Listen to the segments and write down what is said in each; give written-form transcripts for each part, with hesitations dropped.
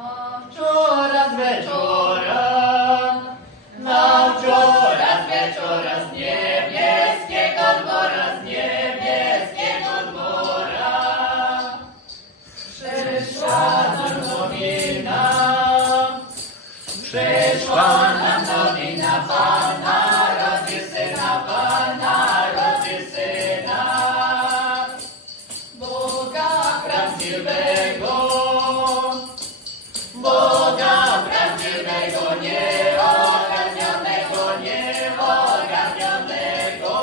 А вчора з вечора, на вчора з вечора, з небесного двора, з небесного двора, przyszła nam nowina, Pana rodzi syna, Boga prawdziwego, nieogarnionego,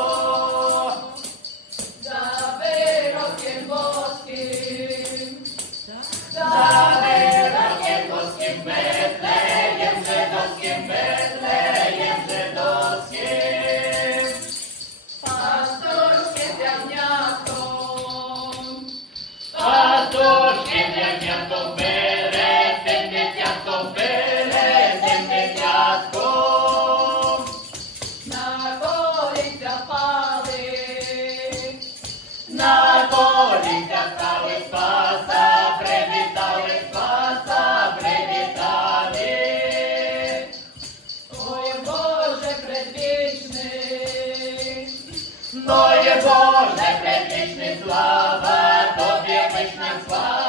za wyrokiem boskim, Betlejem żydowskim, pastorskie jagniątko, byle tym dzieciatko, na kolicach pały, Spasa przywitali. Oj Boże predwieczny, sława Tobie, pyszna sława.